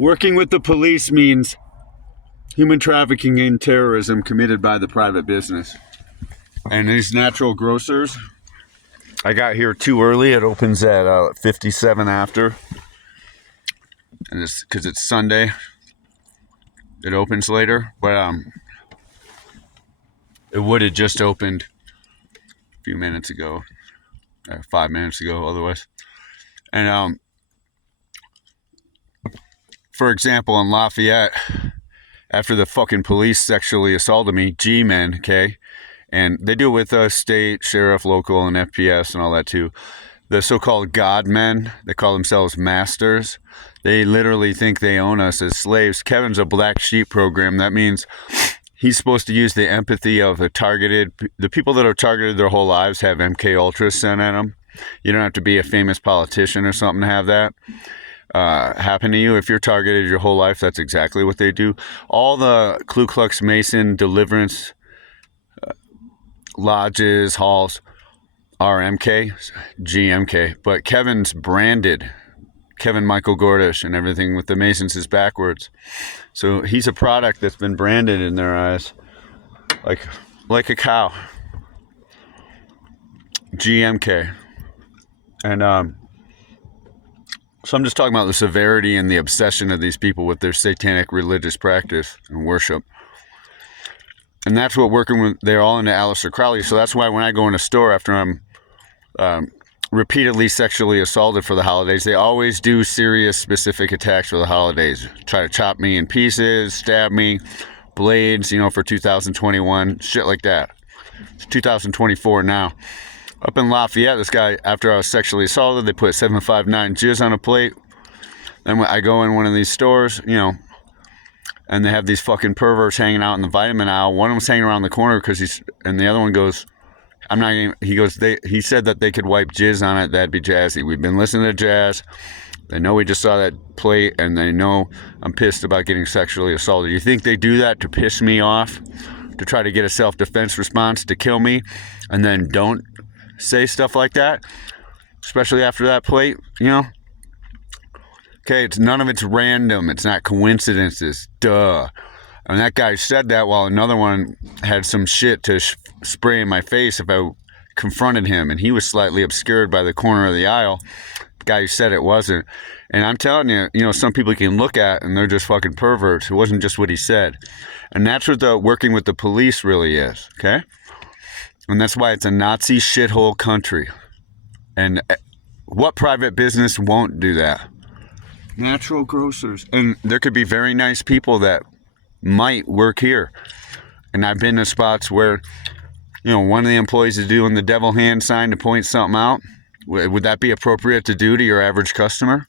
Working with the police means human trafficking and terrorism committed by the private business. And these natural grocers, I got here too early. It opens at 57 after. And it's because it's Sunday. It opens later. But it would have just opened a few minutes ago. 5 minutes ago otherwise. And for example, in Lafayette, after the fucking police sexually assaulted me, G-men, okay? And they do it with state, sheriff, local, and FPS and all that too. The so-called God men, they call themselves masters. They literally think they own us as slaves. Kevin's a black sheep program. That means he's supposed to use the empathy of the people that are targeted their whole lives have MK Ultras sent at them. You don't have to be a famous politician or something to have that happen to you. If you're targeted your whole life, that's exactly what they do. All the Ku Klux Mason deliverance lodges, halls are MK, GMK, but Kevin's branded. Kevin Michael Gordish and everything with the Masons is backwards. So he's a product that's been branded in their eyes like a cow. GMK. And so I'm just talking about the severity and the obsession of these people with their satanic religious practice and worship. And that's what they're all into Aleister Crowley. So that's why when I go in a store after I'm repeatedly sexually assaulted for the holidays, they always do serious specific attacks for the holidays. Try to chop me in pieces, stab me, blades, for 2021, shit like that. It's 2024 now. Up in Lafayette, this guy, after I was sexually assaulted, they put 759 jizz on a plate. Then I go in one of these stores, and they have these fucking perverts hanging out in the vitamin aisle. One of them's hanging around the corner and the other one goes, he said that they could wipe jizz on it, that'd be jazzy. We've been listening to jazz. They know we just saw that plate, and they know I'm pissed about getting sexually assaulted. You think they do that to piss me off? To try to get a self-defense response to kill me? And then don't say stuff like that? Especially after that plate, Okay, none of it's random. It's not coincidences. Duh. And that guy said that while another one had some shit to spray in my face if I confronted him. And he was slightly obscured by the corner of the aisle. The guy who said it wasn't. And I'm telling you, some people you can look at and they're just fucking perverts. It wasn't just what he said. And that's what the working with the police really is, okay? And that's why it's a Nazi shithole country. And what private business won't do that? Natural grocers. And there could be very nice people that might work here. And I've been to spots where, one of the employees is doing the devil hand sign to point something out. Would that be appropriate to do to your average customer?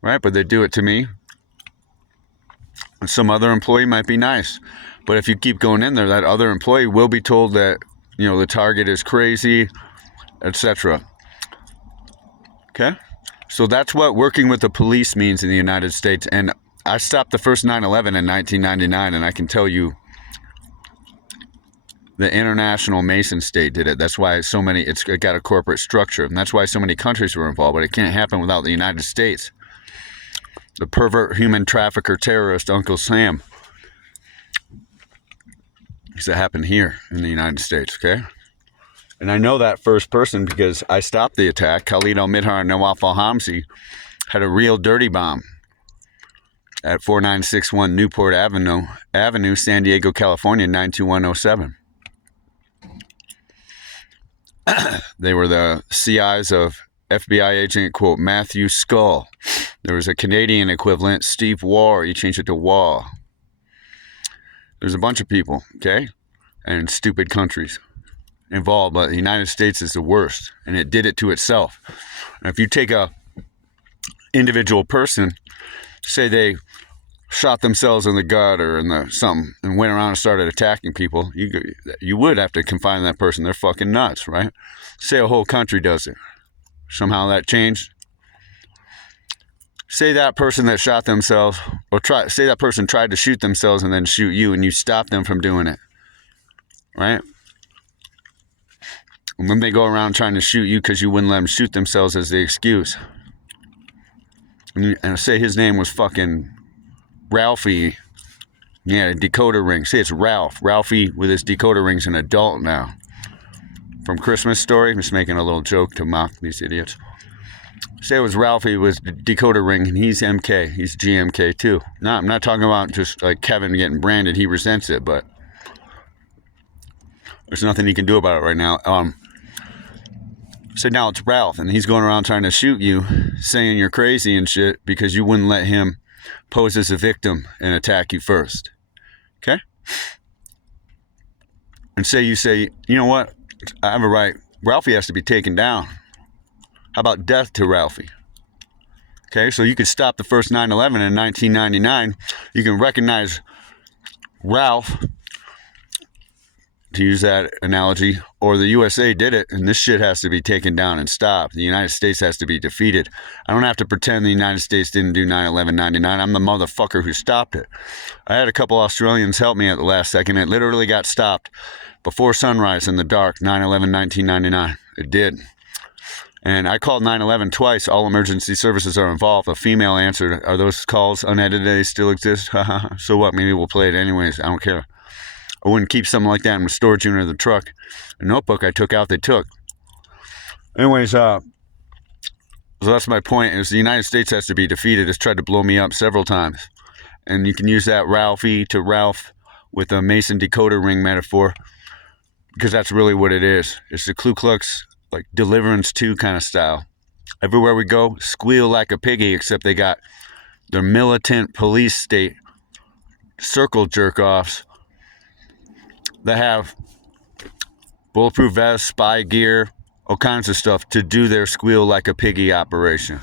Right? But they do it to me. And some other employee might be nice. But if you keep going in there, that other employee will be told that, the target is crazy, etc. Okay? So that's what working with the police means in the United States. And I stopped the first 9/11 in 1999, and I can tell you the International Mason State did it. That's why it's got a corporate structure. And that's why so many countries were involved. But it can't happen without the United States. The pervert, human trafficker, terrorist, Uncle Sam. Because it happened here in the United States, okay? And I know that first person because I stopped the attack. Khalid al-Midhar and Nawaf al-Hamsi had a real dirty bomb at 4961 Newport Avenue, San Diego, California, 92107. They were the CIs of FBI agent, quote, Matthew Skull. There was a Canadian equivalent, Steve Waugh. He changed it to Waugh. There's a bunch of people, okay? And stupid countries involved, but the United States is the worst, and it did it to itself. And if you take a individual person, say they shot themselves in the gut or in something and went around and started attacking people, you would have to confine that person. They're fucking nuts, right? Say a whole country does it. Somehow that changed. Say that person that shot themselves, say that person tried to shoot themselves and then shoot you, and you stop them from doing it, right? And then they go around trying to shoot you because you wouldn't let them shoot themselves as the excuse. and I say his name was fucking Ralphie. Yeah, decoder ring. Say it's Ralph. Ralphie with his decoder ring's an adult now. From Christmas Story. I'm just making a little joke to mock these idiots. Say it was Ralphie with the decoder ring, and he's MK. He's GMK too. No, I'm not talking about just like Kevin getting branded. He resents it, but there's nothing he can do about it right now. So now it's Ralph, and he's going around trying to shoot you, saying you're crazy and shit because you wouldn't let him pose as a victim and attack you first. Okay? And you say, you know what? I have a right. Ralphie has to be taken down. How about death to Ralphie? Okay, so you could stop the first 9/11 in 1999. You can recognize Ralph, to use that analogy, or the USA did it, and this shit has to be taken down and stopped. The United States has to be defeated. I don't have to pretend the United States didn't do 9/11 99. I'm the motherfucker who stopped it. I had a couple Australians help me at the last second. It literally got stopped before sunrise in the dark, 9/11 1999. It did. And I called 911 twice. All emergency services are involved. A female answered. Are those calls unedited? They still exist? So what? Maybe we'll play it anyways. I don't care. I wouldn't keep something like that in the storage unit of the truck. A notebook I took out, they took. Anyways, so that's my point, is the United States has to be defeated. It's tried to blow me up several times. And you can use that Ralphie to Ralph with a Mason decoder ring metaphor, because that's really what it is. It's the Ku Klux, like Deliverance 2 kind of style. Everywhere we go, squeal like a piggy, except they got their militant police state circle jerk-offs that have bulletproof vests, spy gear, all kinds of stuff to do their squeal like a piggy operation.